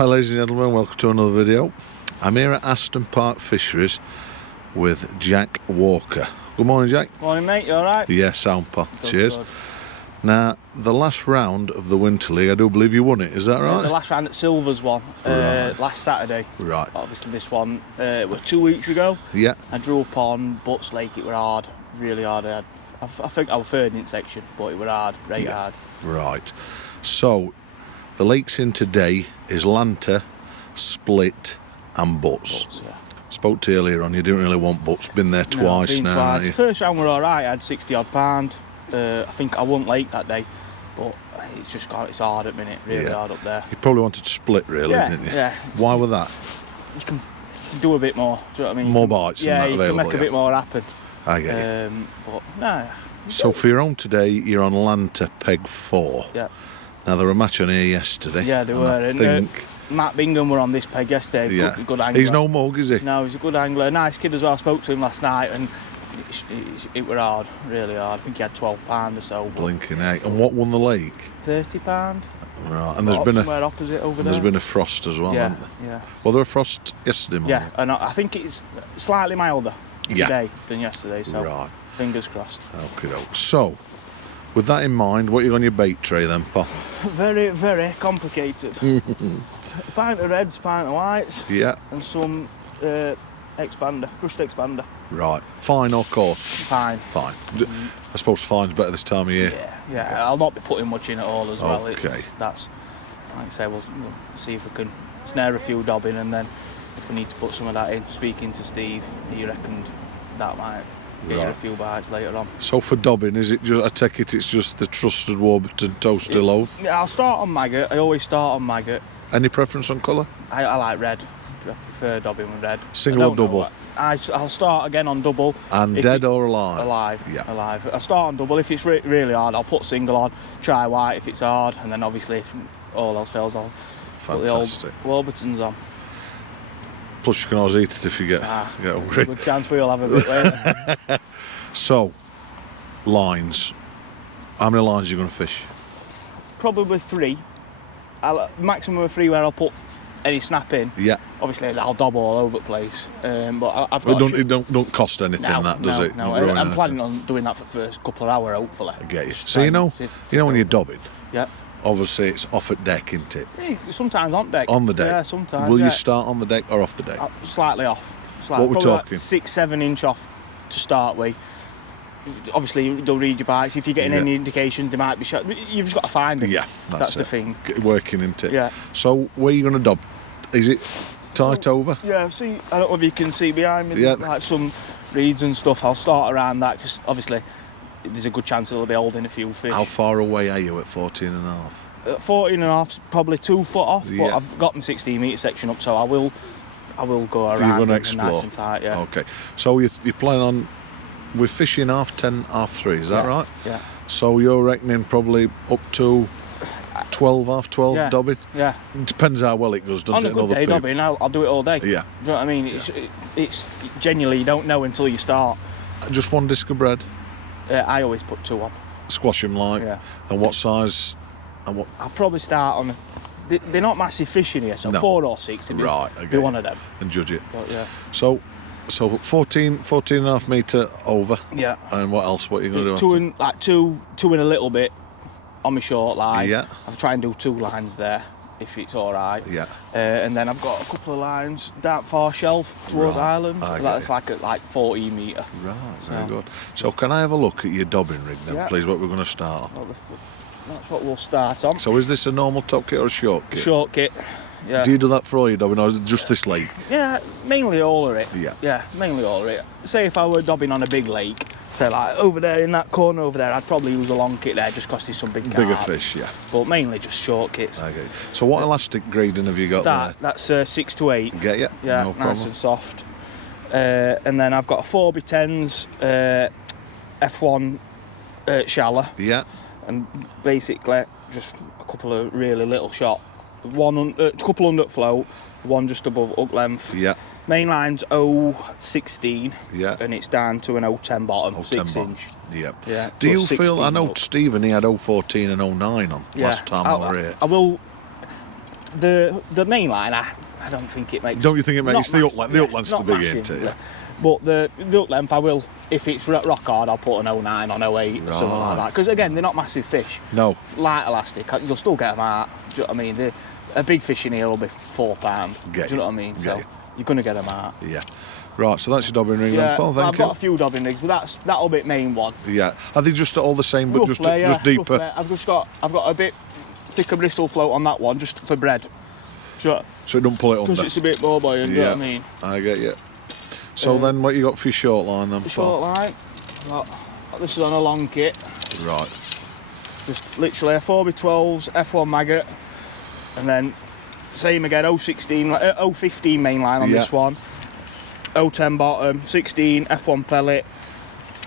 Hi ladies and gentlemen, welcome to another video. I'm here at Aston Park Fisheries with Jack Walker. Good morning, Jack. Morning, mate, you alright? Yeah, sound pal. Cheers. Good. Now, the last round of the Winter League, I do believe you won it, is that right? The last round at Silver's won last Saturday. Right. Obviously this one was 2 weeks ago. Yeah. I drew up on Butts Lake, it were hard, really hard. I think I was third in section, but it were hard, right hard. Right. So, the lakes in today is Lanta, Split and Butts. Yeah. Spoke to you earlier on, you didn't really want Butts, been there twice been now. Twice. The first round were alright, I had 60 odd pound. I think I won lake that day, but it's hard at the minute, really hard up there. You probably wanted to split really, didn't you? Yeah. Why was that? You can do a bit more, do you know what I mean? More bites than that available. Yeah, you can make a bit more happen. I get it. But no. So for your own today, you're on Lanta Peg 4. Yeah. Now there were a match on here yesterday. Yeah, they were. I think Matt Bingham were on this peg yesterday. Yeah. Good angler. He's no mug, is he? No, he's a good angler. Nice kid as well. I spoke to him last night and it were hard, really hard. I think he had 12 pound or so. Blinking heck. And what won the lake? 30 pound. Right. And there's been somewhere opposite over there. There's been a frost as well, hasn't there? Yeah. Well, there was a frost yesterday morning. Yeah, and I think it's slightly milder today than yesterday. So right. Fingers crossed. Okay. So, with that in mind, what you got on your bait tray then, pal? Very, very complicated. A pint of reds, pint of whites. Yeah. And some expander, crushed expander. Right. Fine or coarse? Fine. Fine. I suppose fine's better this time of year. Yeah. I'll not be putting much in at all as well. Okay. That's, like I say, we'll see if we can snare a few dobbin, and then if we need to put some of that in, speaking to Steve, he reckoned that might get you a few bites later on. So for dobbin, is it just, I take it's just the trusted Warburton toasty loaf? Yeah, I'll start on maggot. I always start on maggot. Any preference on colour? I like red. I prefer dobbin with red. Single or double? I'll start again on double. And dead or alive? Alive. Yeah. Alive. I'll start on double. If it's really hard, I'll put single on. Try white if it's hard, and then obviously if all else fails, I'll put the old Warburtons on. Plus you can always eat it if you get hungry. Good chance we'll have a bit later. So, lines. How many lines are you going to fish? Probably 3. Maximum of 3 where I'll put any snap in. Yeah. Obviously I'll dob all over the place. But I've got. It don't cost anything, does it? No. I'm planning on doing that for the first couple of hours, hopefully. I get you. So you know when you're dobbing. Yeah. Obviously it's off at deck, isn't it? Yeah, sometimes on deck. On the deck. Yeah, sometimes. Will you start on the deck or off the deck? Slightly off. What we're talking? 6-7 inch off to start with. Obviously, don't read your bites. If you're getting any indications, they might be shot. You've just got to find them. Yeah, that's the thing. Working into it. Yeah. So where are you going to dob? Is it tight over? Yeah. See, I don't know if you can see behind me. Yeah. Like some reeds and stuff. I'll start around that because obviously there's a good chance it'll be holding a few fish. How far away are you at 14.5? 14 and a half, probably 2 foot off. Yeah. But I've got my 16 metre section up, so I will go around. You're going to explore. Nice and tight, yeah. Okay. So you're planning on. We're fishing 10:30, 3:30, is that right? Yeah. So you're reckoning probably up to 12, 12 dobbing? Yeah. It depends how well it goes, doesn't it? On a good day dobbing, I'll do it all day. Yeah. Do you know what I mean? It's genuinely, you don't know until you start. Just one disc of bread? I always put 2 on. Squash them like? Yeah. And what size? And what? I'll probably start on... They're not massive fish in here, so 4 or 6 would be one of them. And judge it. But, yeah. So 14.5 metre over. Yeah. And what else? What are you going to do? Two in a little bit on my short line. Yeah. I'll try and do 2 lines there if it's all right. Yeah. And then I've got a couple of lines down far shelf towards Ireland. That's like 14 metre. Right. Very good. So can I have a look at your dobbing rig then, please? What we're going to start on? That's what we'll start on. So is this a normal top kit or a short kit? Short kit. Yeah. Do you do that for all your dobbing, or is it just this lake? Yeah, mainly all of it. Yeah. Yeah, mainly all of it. Say if I were dobbing on a big lake, say like over there in that corner over there, I'd probably use a long kit there just because there's some bigger fish, yeah. But mainly just short kits. Okay. So what elastic grading have you got there? That's 6 to 8. Get you? Yeah, no nice problem. and soft. And then I've got a 4x10s F1 shallow. Yeah. And basically just a couple of really little shot. A couple under float, one just above hook length. Yeah. Main line's 0.16. Yeah. And it's down to an 0.10 bottom, 6 inch. Yeah. Yeah. Do you feel? I know Stephen, he had 0.14 and 0.9 on last time I were here. I will. the main line, I don't think it makes. Don't you think it makes the not up massive, length? The up length's the not big massively. ain't it? Yeah. But the up length, I will, if it's rock hard, I'll put an 09 on 08 or something like that. Because again, they're not massive fish. No. Light elastic, you'll still get them out. Do you know what I mean? A big fish in here will be £4. Do you know what I mean? So you're going to get them out. Yeah. Right, so that's your dobbing rig Yeah, then, Paul, thank I've you. got a few dobbing rigs, but that'll be main one. Yeah. Are they just all the same, but Roughly, just deeper? Roughly. I've got a bit thicker bristle float on that one, just for bread. So it don't pull it under? Because it's a bit more buoyant, you know what I mean? I get you. So then what you got for your short line then, Paul? Short line, this is on a long kit. Right. Just literally a 4x12's F1 maggot, and then same again, 015 main line on this one, 010 bottom, 16 F1 pellet,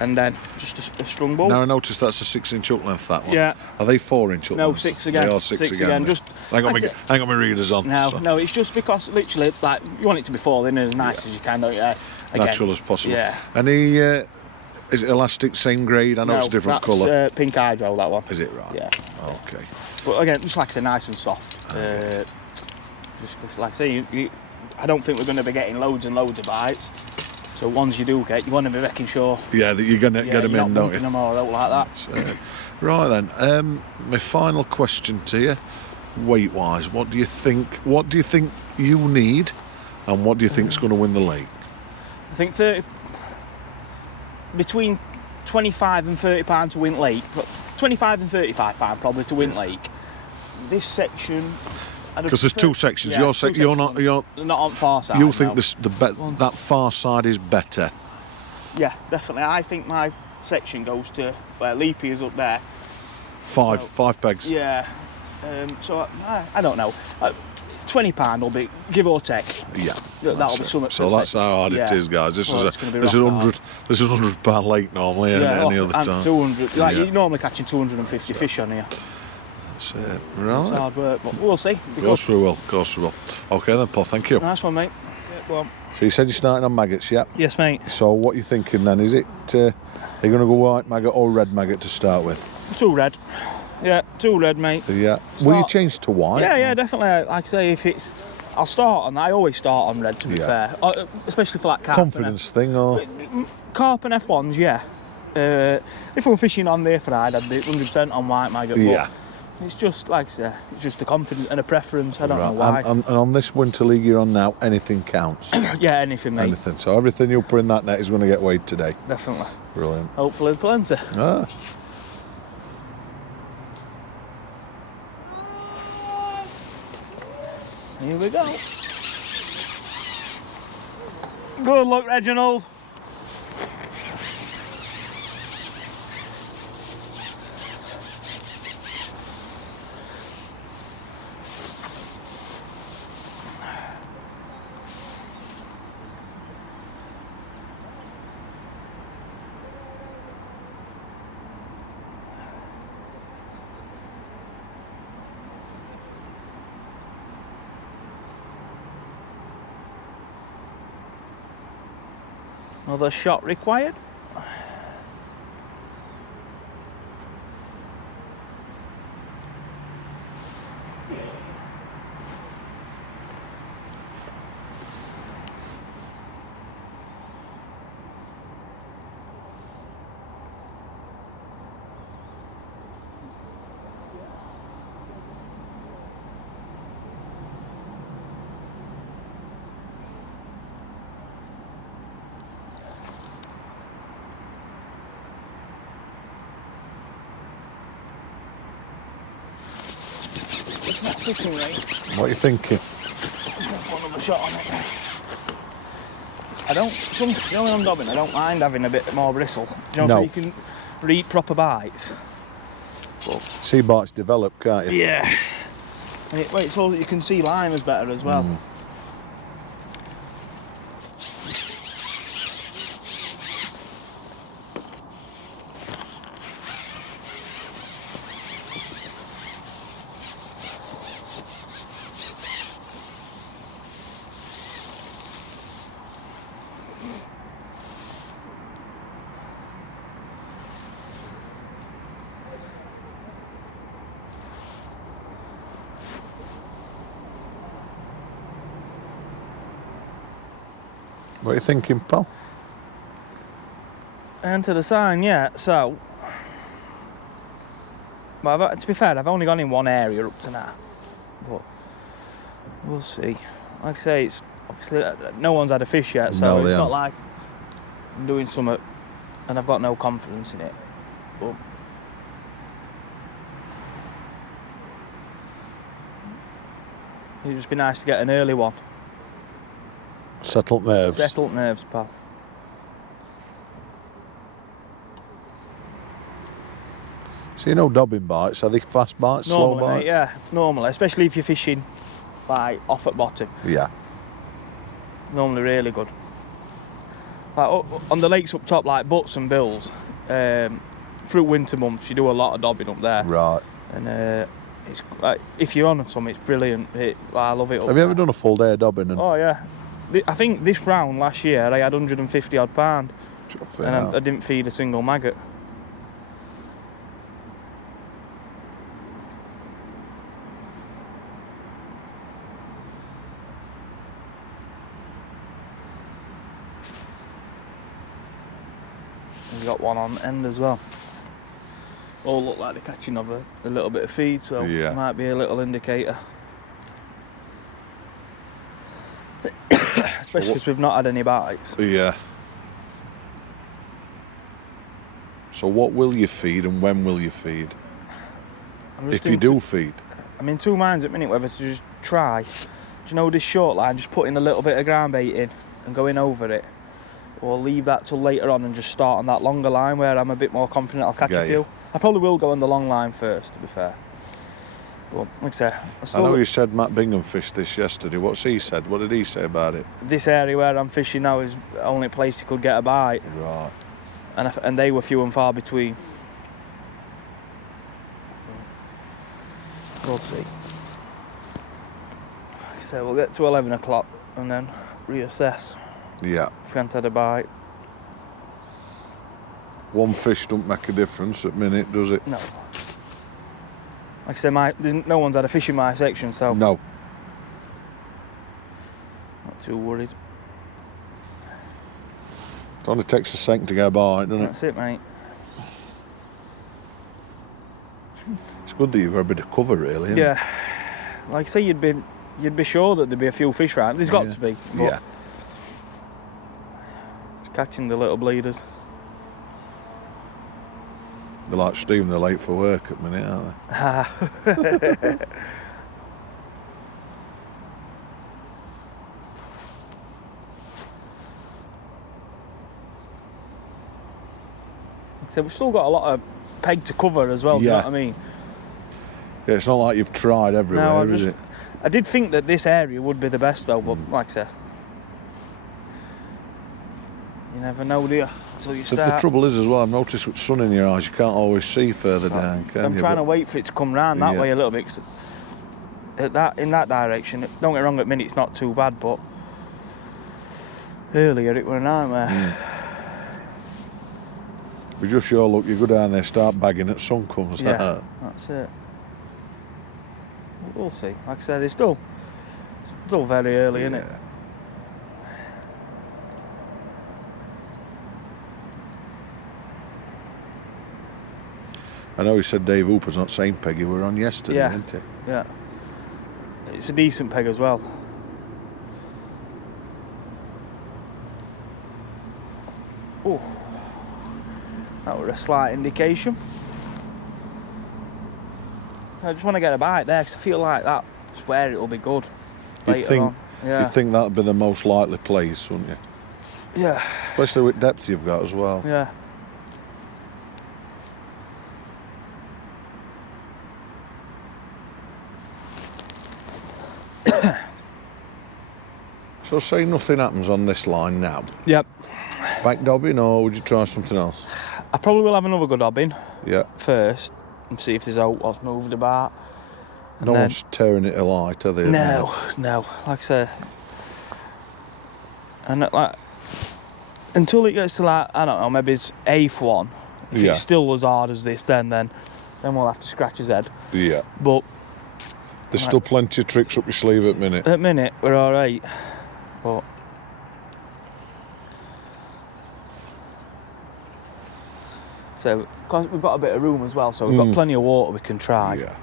and then just a strung bull. Now I noticed that's a 6-inch hook length, that one. Yeah. Are they 4-inch hook No, lengths? 6 again. They are 6 again. Just I ain't got my readers on. No, it's just because literally, like, you want it to be falling in as nice as you can, don't you? Again, natural as possible. Yeah. Any is it elastic same grade? I know it's a different colour. Pink hydro, that one. Is it right? Yeah. Okay. But again, just like I say, nice and soft. Just 'cause, like I say, I don't think we're going to be getting loads and loads of bites. So ones you do get, you want to be making sure. Yeah, that you're going to get them in, don't you? Them all out like that. So, right then, my final question to you, weight-wise, what do you think you need, and what do you think is going to win the lake? I think between 25 and 30 pounds to win lake, but 25 and 35 pound probably to win lake. This section. Because there's two sections. You're not on far side. You think that far side is better? Yeah, definitely. I think my section goes to where Leapy is up there. Five pegs. Yeah. So I don't know. £20 will be give or take. Yeah. That'll be something. So that's how hard it is, guys. This is £100 lake normally, any other time. 200. Like you're normally catching 250 fish on here. That's it. Right. It's hard work, but we'll see. Of course we will. Okay then, Paul. Thank you. Nice one, mate. Yeah, go on. So you said you're starting on maggots, yeah? Yes, mate. So what are you thinking then? Is it are you going to go white maggot or red maggot to start with? 2 red. Yeah, 2 red, mate. Yeah. Will you change to white? Yeah, definitely. Like I say, if it's, I'll start on. I always start on red, to be fair, especially for that carp. Confidence thing, or carp and F1s, yeah. If we're fishing on there fried, I'd be 100% on white maggot. Yeah. It's just like I say, it's just a confidence and a preference. I don't know why. And on this winter league you're on now, anything counts. Yeah, anything, mate. Anything. So everything you put in that net is going to get weighed today. Definitely. Brilliant. Hopefully plenty. Ah. Here we go. Good luck, Reginald. Another shot required. What are you thinking? Another shot on it. The only I'm dobbing, I don't mind having a bit more bristle. You know, No. so you can reap proper bites. Sea bites develop, can't you? Yeah. And it's all that you can see liners better as well. What are you thinking, pal? Enter the sign, yeah. So, well, to be fair, I've only gone in one area up to now, but we'll see. Like I say, it's obviously no one's had a fish yet, so No, it's not like I'm doing something and I've got no confidence in it. But it'd just be nice to get an early one. Settled nerves. Settled nerves, pal. So you know dobbin bites, are they fast bites, slow Normally, bites? mate, yeah, normally, especially if you're fishing like off at bottom. Yeah. Normally really good. Like on the lakes up top, like Butts and Bills, through winter months you do a lot of dobbing up there. Right. And it's like, if you're on some, it's brilliant. I love it. Have you ever done a full day of dobbing? Oh yeah. I think this round last year I had 150 odd pound, and I didn't feed a single maggot. We've got one on end as well. All look like they're catching a little bit of feed, so Yeah. it might be a little indicator. Especially because we've not had any bites. Yeah. So what will you feed and when will you feed? If you do feed? I'm in two minds at the minute whether to just try. Do you know this short line, just putting a little bit of ground bait in and going over it? Or leave that till later on and just start on that longer line where I'm a bit more confident I'll catch a few. I probably will go on the long line first, to be fair. But like I say, I know you said Matt Bingham fished this yesterday. What's he said? What did he say about it? This area where I'm fishing now is the only place you could get a bite. Right. And they were few and far between. We'll see. Like I say, we'll get to 11 o'clock and then reassess. Yeah. If we haven't had a bite. One fish don't make a difference at minute, does it? No. Like I say, no one's had a fish in my section, so No. not too worried. It only takes a second to get a bite, doesn't it? That's it, mate. It's good that you've got a bit of cover, really, isn't it? Yeah. Like I say, you'd be sure that there'd be a few fish around. There's got to be. But Yeah. just catching the little bleeders. They're like Stephen, they're late for work at the minute, aren't they? So we've still got a lot of peg to cover as well, do you know what I mean? Yeah, it's not like you've tried everywhere, is it? I did think that this area would be the best though, but like I said, you never know, do you? Until you start. The trouble is as well, I've noticed with sun in your eyes, you can't always see further down, can you? I'm trying to wait for it to come round that way a little bit, 'cause in that direction, don't get me wrong, at the minute it's not too bad, but earlier it were a nightmare. With just your luck, you go down there, start bagging at sun comes. Yeah, that's it. We'll see. Like I said, it's still very early, isn't it? I know he said Dave Hooper's not same peg you were on yesterday, isn't he? Yeah. It's a decent peg as well. Oh, that was a slight indication. I just want to get a bite there because I feel like that's where it'll be good later on. Yeah. You'd think that'd be the most likely place, wouldn't you? Yeah. Especially with depth you've got as well. Yeah. So say nothing happens on this line now. Yep. Back dobbing, or would you try something else? I probably will have another good dobbing Yeah. first and see if there's out what's moved about. And No then, one's tearing it alight, are they? no. Like I say, and like until it gets to like I don't know, maybe it's eighth one. If it's still as hard as this, then we'll have to scratch his head. Yeah. But There's still plenty of tricks up your sleeve at the minute. at the minute we're all right. But So, because we've got a bit of room as well, so we've got plenty of water we can try. Yeah.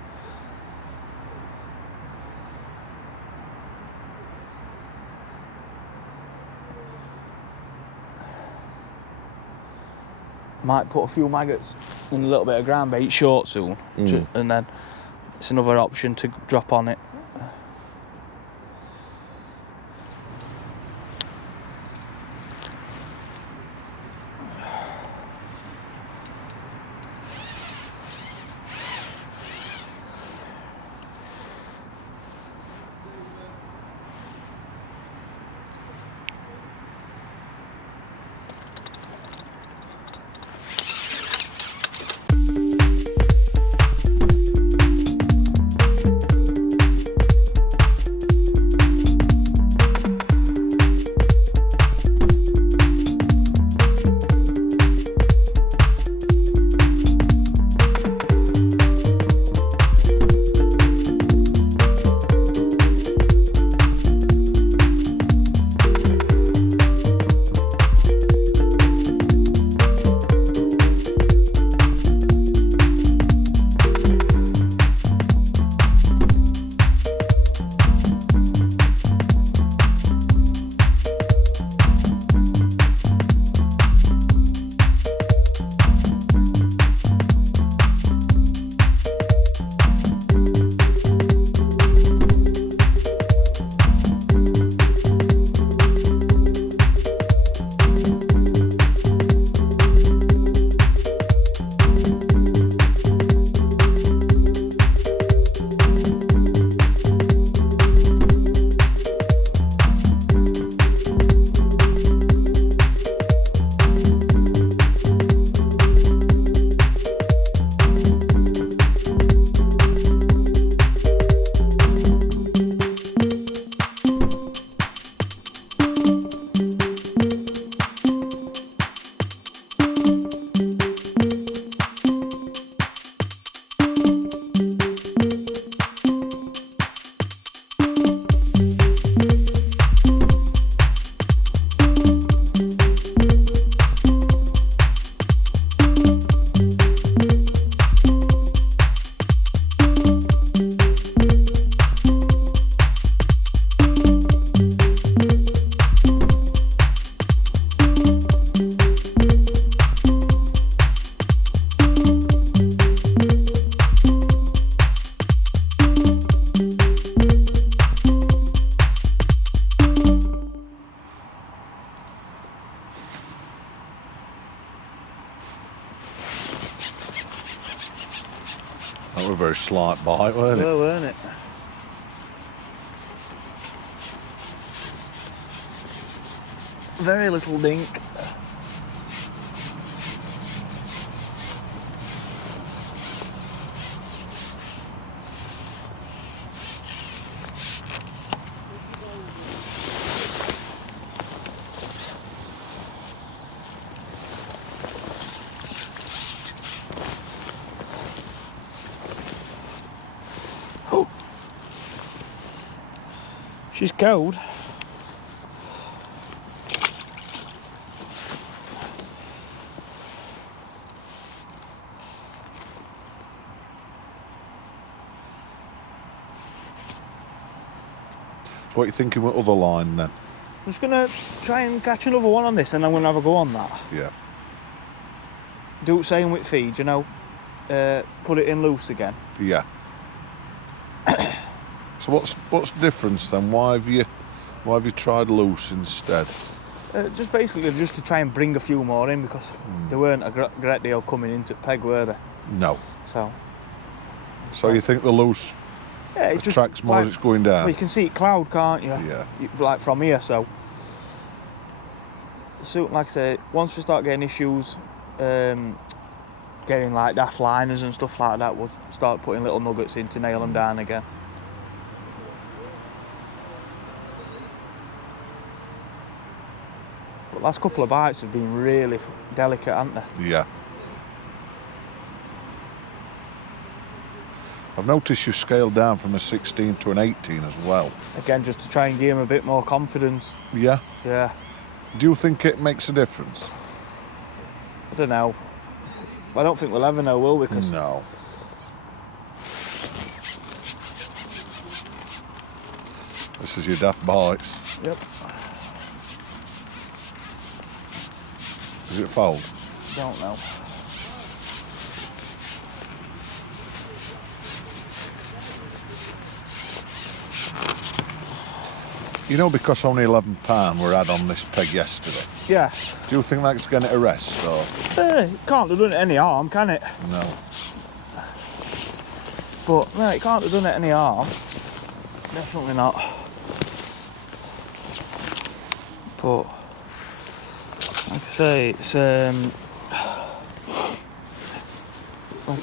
Might put a few maggots in a little bit of ground bait short soon, and then it's another option to drop on it. That was a very slight bite, weren't it? Well, weren't it? Very little dink. She's cold. So what are you thinking with other line then? I'm just gonna try and catch another one on this, and I'm gonna have a go on that. Yeah. Do it same with feed, you know. Put it in loose again. Yeah. So what's the difference then? Why have you tried loose instead? Just basically just to try and bring a few more in, because there weren't a great deal coming into peg, were there? No. So you think the loose it attracts more like, as it's going down? Well, you can see it cloud, can't you? Yeah. Like from here, so like I say, once we start getting issues, getting like daft liners and stuff like that, we'll start putting little nuggets in to nail them down again. But last couple of bites have been really delicate, haven't they? Yeah. I've noticed you've scaled down from a 16 to an 18 as well. Again, just to try and give them a bit more confidence. Yeah? Yeah. Do you think it makes a difference? I don't know. But I don't think we'll ever know, will we? Because No. This is your daft bites. Yep. Is it fouled? Don't know. You know, because only £11 were had on this peg yesterday. Yeah. Do you think that's going to arrest or? It can't have done it any harm, can it? No. But no, it can't have done it any harm. Definitely not. But like I say, it's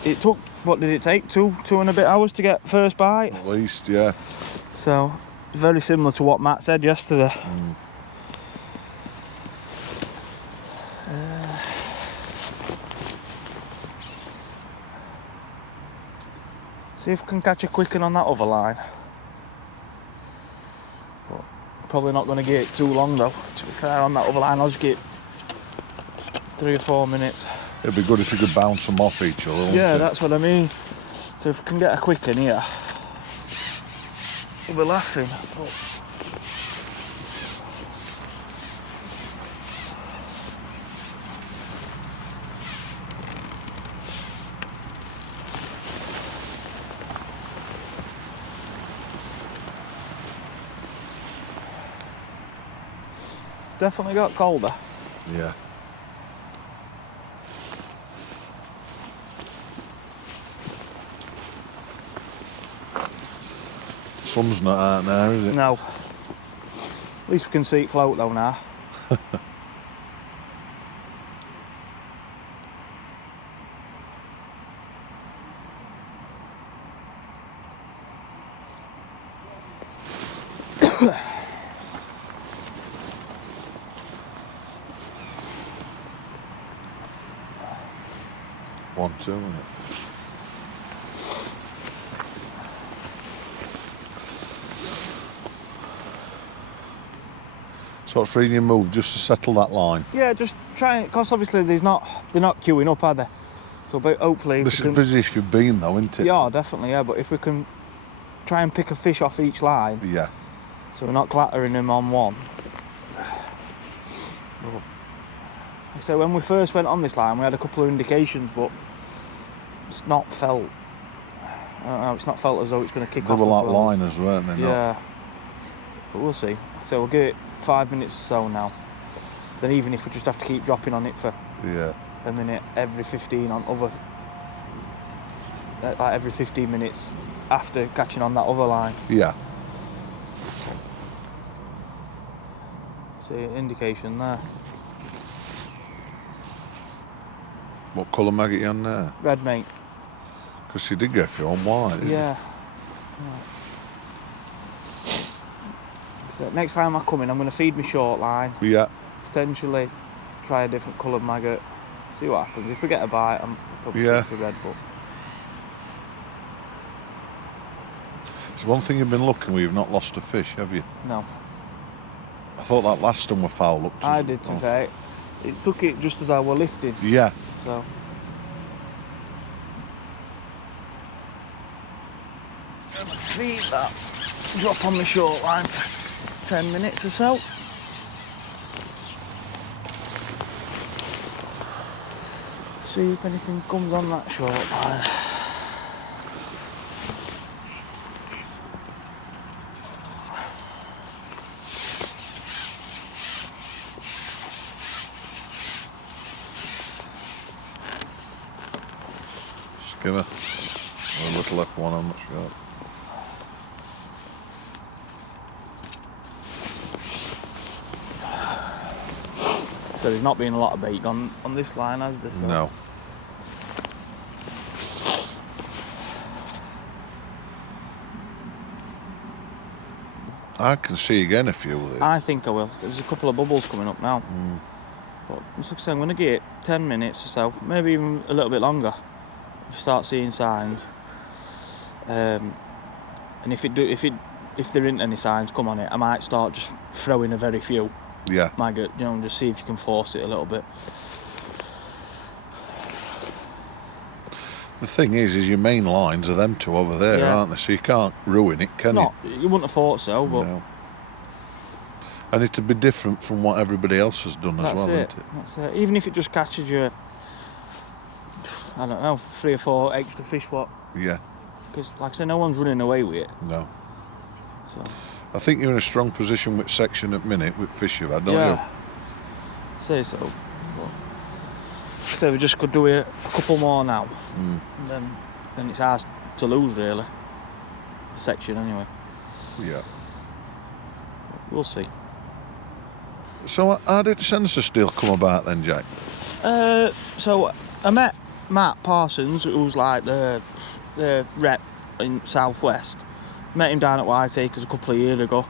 it took, what did it take? Two and a bit hours to get first bite. At least, yeah. So very similar to what Matt said yesterday. See if we can catch a quick one on that other line. But probably not going to get it too long though. To be fair, on that other line, I'll just get 3 or 4 minutes. It'd be good if you could bounce them off each other. Yeah, wouldn't it? that's what I mean. So if we can get a quick one here, we'll be laughing. It's definitely got colder. Yeah. Sun's not out now, is it? No. At least we can see it float though now. One, two, isn't it? So it's reading your move just to settle that line. Yeah, just try, because obviously they're not queuing up, are they? So but hopefully This is busy if you've been though, isn't it? Yeah, definitely, yeah. But if we can try and pick a fish off each line, Yeah. so we're not clattering them on one. So when we first went on this line, we had a couple of indications, but it's not felt. I don't know, it's not felt as though it's going to kick They off. were like as well. liners, weren't they? Yeah. But we'll see. So we'll give it 5 minutes or so now. Then even if we just have to keep dropping on it for Yeah. a minute every 15 on other, like every 15 minutes after catching on that other line. Yeah. See, indication there. What colour maggot you on there? Red, mate. Because you did go for on white. didn't you? Yeah. So next time I come in, I'm going to feed my short line. Yeah. Potentially try a different coloured maggot. See what happens. If we get a bite, I'm probably Yeah. stick to red. But It's one thing you've been looking where you've not lost a fish, have you? no, I thought that last one were foul looked. I did to be fair. It took it just as I were lifting. Yeah. So feed that. Drop on my short line for 10 minutes or so. See if anything comes on that short line. Skimmer. Or a little F1, I'm not sure. So there's not been a lot of bait on this line, has there? So No. I can see again a few there. I think I will. There's a couple of bubbles coming up now. But as I say, I'm going to give it 10 minutes or so, maybe even a little bit longer. If I start seeing signs, and if there isn't any signs come on it, I might start just throwing a very few Yeah. maggot, just see if you can force it a little bit. The thing is your main lines are them two over there, Yeah. aren't they? So you can't ruin it, can Not, you wouldn't have thought so, you? but No. And it'd be different from what everybody else has done as that's well, it. isn't it? That's it. Even if it just catches you, I don't know, 3 or 4 extra fish, what? Yeah, Because, like I said, no one's running away with it. no. So I think you're in a strong position with section at minute with fish you've had, don't yeah, you? say so. But, so we just could do a couple more now, and then it's ours to lose, really. Section anyway. Yeah. We'll see. So how did Sensus deal come about then, Jack? So I met Matt Parsons, who's like the rep in Southwest. Met him down at Whiteacres a couple of years ago.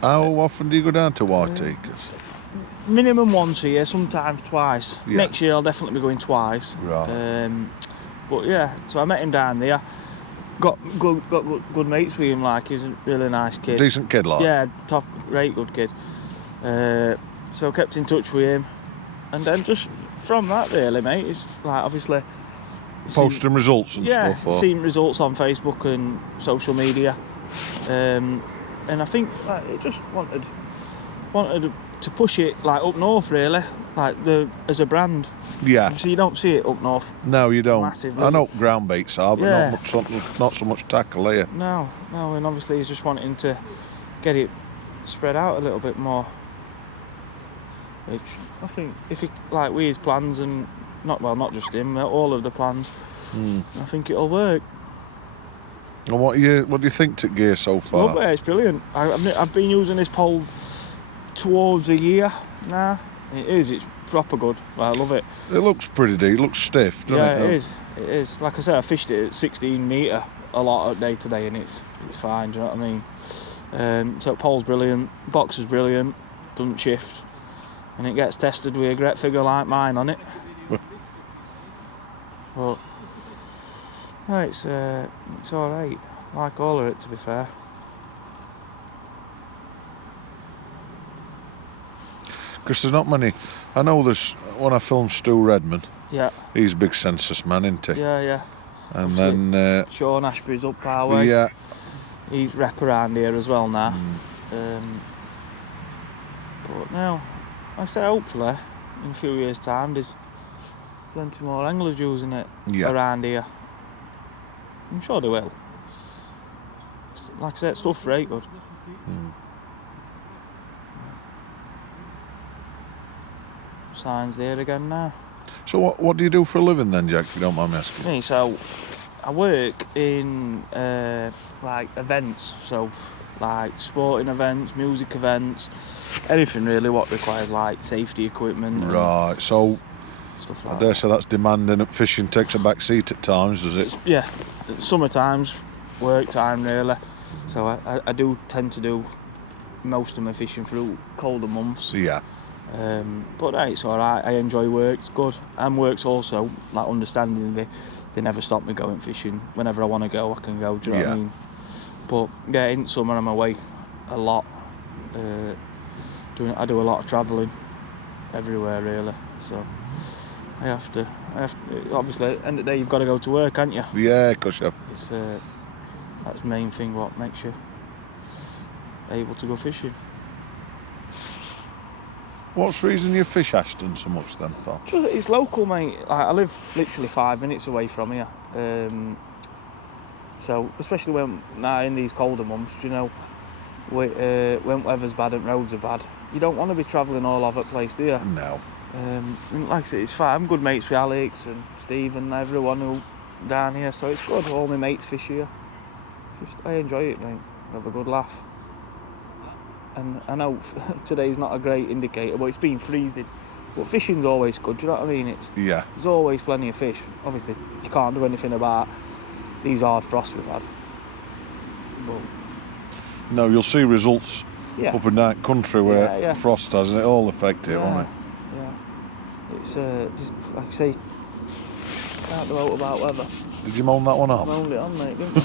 How often do you go down to Whiteacres? Minimum once a year, sometimes twice. Yeah. Next year I'll definitely be going twice. Right. But yeah, so I met him down there. Got good mates with him. Like, he's a really nice kid. Decent kid, like. Yeah, top rate good kid. So I kept in touch with him, and then just from that, really, mate, it's like obviously Posting results and yeah, stuff. Or... seeing results on Facebook and social media, and I think like, it just wanted to push it like up north, really, like as a brand. Yeah. So you don't see it up north. No, you don't. Massively. I know ground baits are, but Yeah. not so much tackle here. No, and obviously he's just wanting to get it spread out a little bit more. Which I think if he like with his plans and not just him, all of the plans, I think it'll work. And what do you think to gear so far? Love it, it's brilliant. I've been using this pole towards a year now. It's proper good. I love it. It looks pretty deep. It looks stiff, doesn't Yeah, it? it is. Like I said, I fished it at 16 metre a lot of day to day, and it's fine. Do you know what I mean? So the pole's brilliant. Box is brilliant. Doesn't shift, and it gets tested with a great figure like mine on it. But no, it's all right. I like all of it, to be fair. Because there's not many. I know there's when I filmed Stu Redman. Yeah. He's a big Sensus man, isn't he? Yeah. And then Sean Ashby's up our way. yeah, He's rep around here as well now. But now, like I said, hopefully in a few years' time there's plenty more anglers using it around here. I'm sure they will. Like I said, stuff's right good. Signs there again now. So what do you do for a living then, Jack, if you don't mind me asking? Me, so I work in like events, so like sporting events, music events, anything really what requires like safety equipment. Right, so Stuff like I dare say that's demanding that fishing takes a back seat at times, does it? Yeah, summer times, work time really. So I do tend to do most of my fishing through colder months. Yeah. But it's alright, I enjoy work, it's good. And work's also like understanding they never stop me going fishing. Whenever I want to go, I can go, do you know what I mean? But yeah, in summer I'm away a lot. I do a lot of travelling everywhere really. So I have to obviously at the end of the day you've got to go to work, haven't you? Yeah, of course you have. It's that's the main thing what makes you able to go fishing. What's the reason you fish Aston so much then, pal? It's local, mate. Like, I live literally 5 minutes away from here. So especially when now in these colder months, you know, when weather's bad and roads are bad, you don't want to be travelling all over the place, do you? No. And like I said, it's fine. I'm good mates with Alex and Steve and everyone who down here, so it's good. All my mates fish here. I enjoy it, mate. Have a good laugh. And I know today's not a great indicator, but it's been freezing. But fishing's always good, do you know what I mean? There's always plenty of fish. Obviously, you can't do anything about these hard frosts we've had. But No, you'll see results up in that country where frost has, and it all affect it, won't it? Yeah. It's just, like I say, can't do out about weather. Did you moan that one up? Moaned it on, mate, didn't I?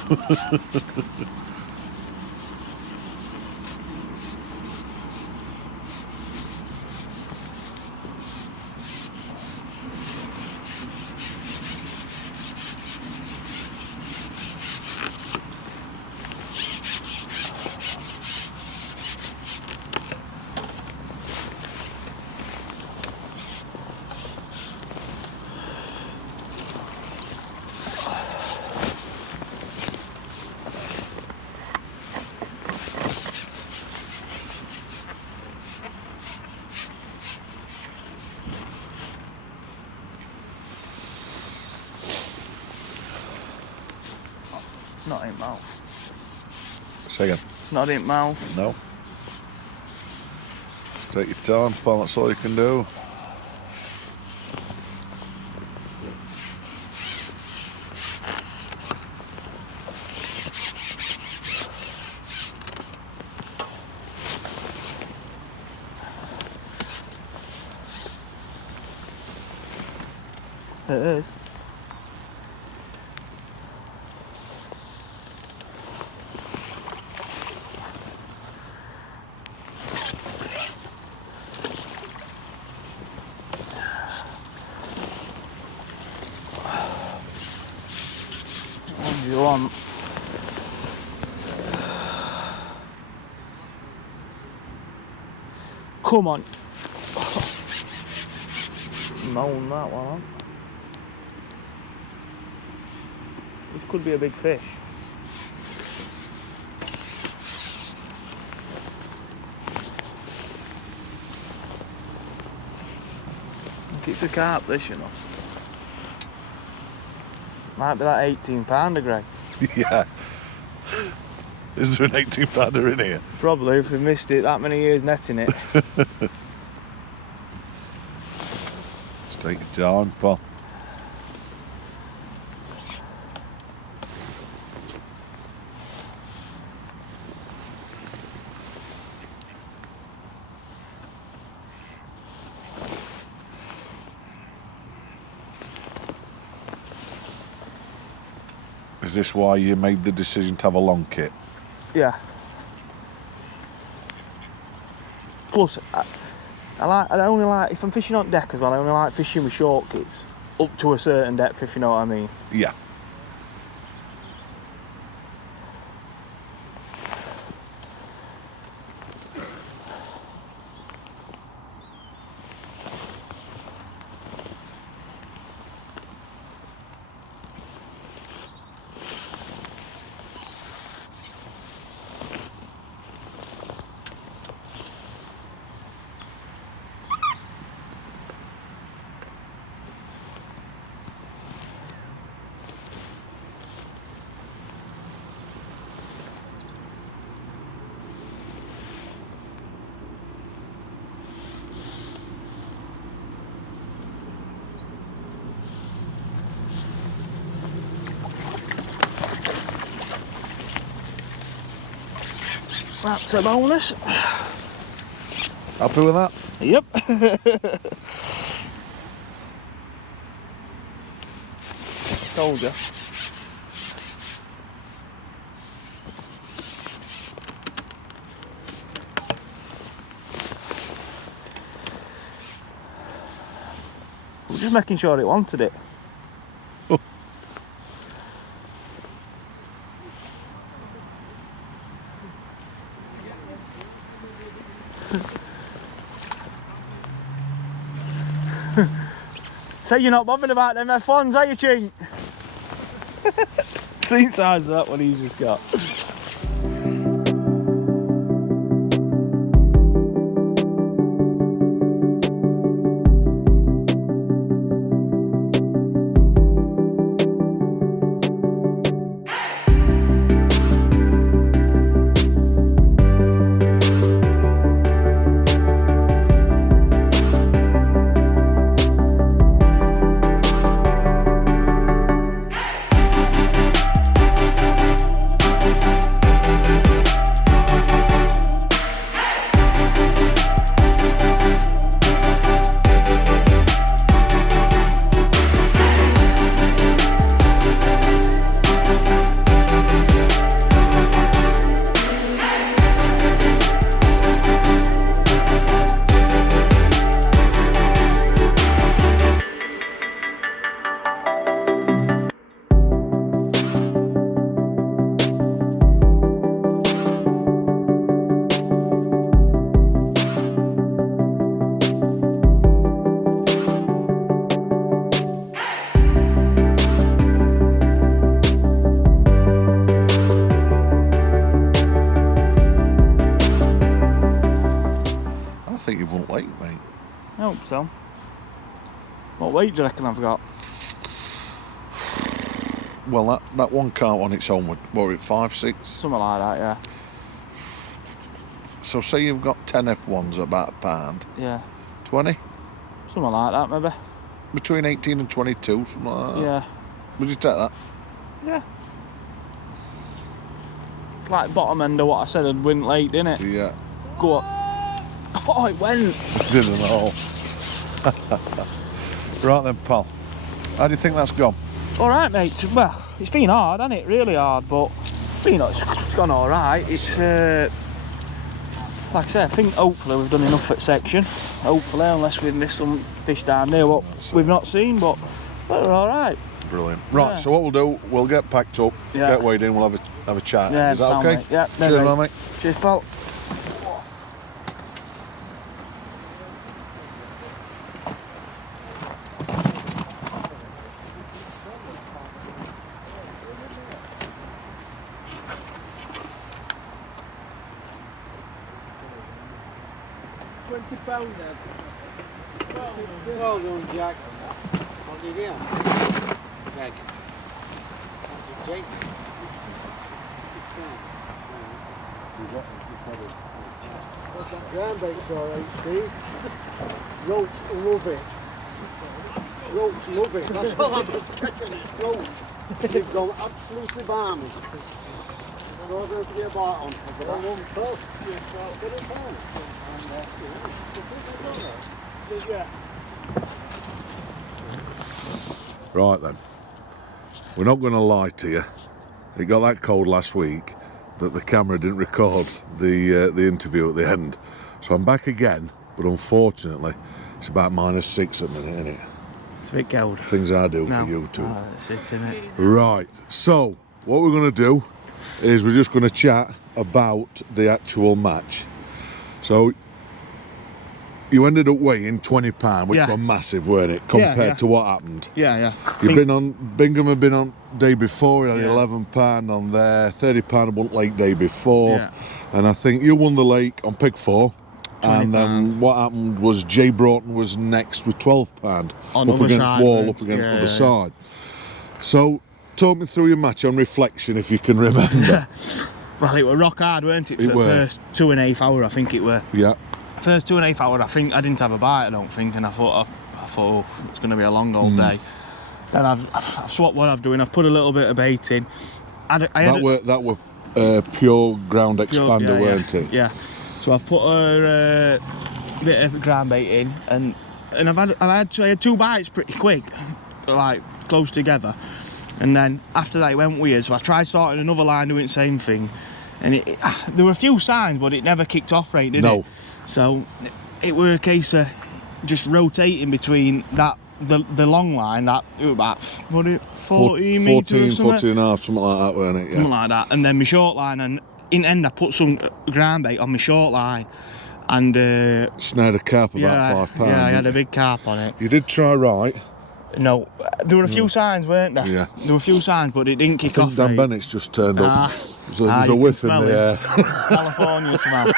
It's not in mouth. Say again. It's not in mouth. No. Take your time, pal. That's all you can do. It is. What do you want? Come on. Moan that one on. This could be a big fish. I think it's a carp, this, you know. Might be that 18-pounder, Greg. Yeah. Is there an 18-pounder in here? Probably, if we missed it that many years netting it. Just take your time, pal. Is this why you made the decision to have a long kit? Yeah. Plus, I only like, if I'm fishing on deck as well, I only like fishing with short kits up to a certain depth, if you know what I mean. Yeah. That's a bonus. Happy with that? Yep. Told you. We're just making sure it wanted it. So you're not bothered about them F1s, are you, Chink? See the size of that one he's just got. I think you won't wait, mate. I hope so. What weight do you reckon I've got? well, that one cart on its own, what were it, 5, 6? Something like that, yeah. So say you've got 10 F1s at about £1. Yeah. 20? Something like that, maybe. Between 18 and 22, something like that. Yeah. Would you take that? Yeah. It's like bottom end of what I said, I'd win late, didn't it? Yeah. Go up. Oh, it went. Didn't all. Right then, pal. How do you think that's gone? All right, mate. Well, it's been hard, hasn't it? Really hard, but it's gone all right. It's like I say, I think hopefully we've done enough at section. Hopefully, unless we've missed some fish down there, what we've not seen, but we're all right. Brilliant. Right, Yeah. so what we'll do, we'll get packed up, get weighed in, we'll have a chat. Yeah, Is that sound, okay? mate. Yeah, no, Cheers, mate. mate. Cheers, pal. £20 then. Well done, Jack. What did you do? Jack. That's it, Jake. That ground bait's alright, Steve. Roach love it. Roach love it. That's all I'm catching it. Roach. They've gone absolutely balmy. They're going to be a bite on. I've got one post. Get it on. Yeah. Right then. We're not going to lie to you. It got that cold last week that the camera didn't record the interview at the end. So I'm back again, but unfortunately, it's about -6 at the minute, isn't it? It's a bit cold. Things I do for you two. Oh, that's it, isn't it? Right, so what we're going to do is we're just going to chat about the actual match. So you ended up weighing £20, which Yeah. was massive, weren't it, compared to what happened? Yeah, yeah. You've been on, Bingham had been on day before, he had Yeah. £11 on there, £30 I won lake day before, Yeah. and I think you won the lake on pig 4, and then £20. what happened was Jay Broughton was next with £12 On up other against side, wall, weren't up against it? the other Yeah. side. So talk me through your match on reflection if you can remember. Well, it were rock hard, weren't it? For It the were. first 2.5 hours, I think it were. Yeah, First 2.5 hours, I think I didn't have a bite, I don't think, and I thought oh, it's going to be a long old day. Then I've swapped what I've doing. I've put a little bit of bait in. that were pure ground expander, weren't it? Yeah. So I've put a bit of ground bait in, and I had 2 bites pretty quick, like close together. And then after that, it went weird. So I tried starting another line doing the same thing, and there were a few signs, but it never kicked off right, did it? No. So it were a case of just rotating between the long line, that it was about 14 metres or 14 and a half, something like that, weren't it? Yeah. something like that, and then my short line, and in end I put some ground bait on my short line, and Snared a carp about £5. yeah, I had didn't a you? big carp on it. You did try right. No, there were a few signs, weren't there? Yeah. There were a few signs, but it didn't kick I off. think Dan right. Bennett's just turned up. Ah. There's a You whiff can in smell the air. California smell.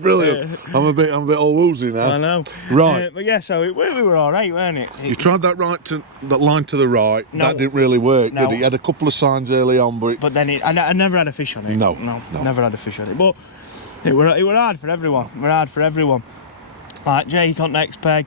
Brilliant. I'm a bit all woozy now. I know. Right. But yeah, so we were all right, weren't it? You tried that line to the right. No. That didn't really work, No. did it? You had a couple of signs early on, but But then I never had a fish on it. No. Never had a fish on it. But it were hard for everyone. It were hard for everyone. Like Jake on next peg,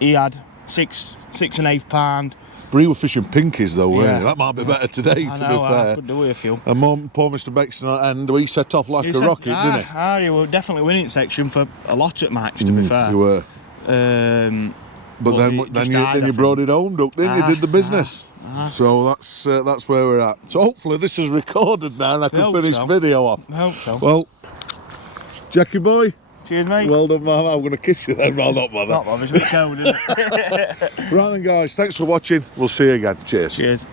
he had six and £8. he were fishing pinkies though, weren't Yeah. he? That might be better today, I to know, be I fair. could do with a few. And poor Mr. Bexton at end, he set off like a rocket, didn't he? You were definitely winning section for a lot at match, to be fair. You were. But then it just you died, I brought it home, didn't you? You did the business. ah. So that's where we're at. So hopefully this is recorded now and I can hope finish so. video off. I hope so. Well, Jackie boy, Cheers, mate. well done, man. I'm going to kiss you then. Well, not bother. Not bother, it's a bit cold, isn't it? Right then, guys, thanks for watching. We'll see you again. Cheers. Cheers.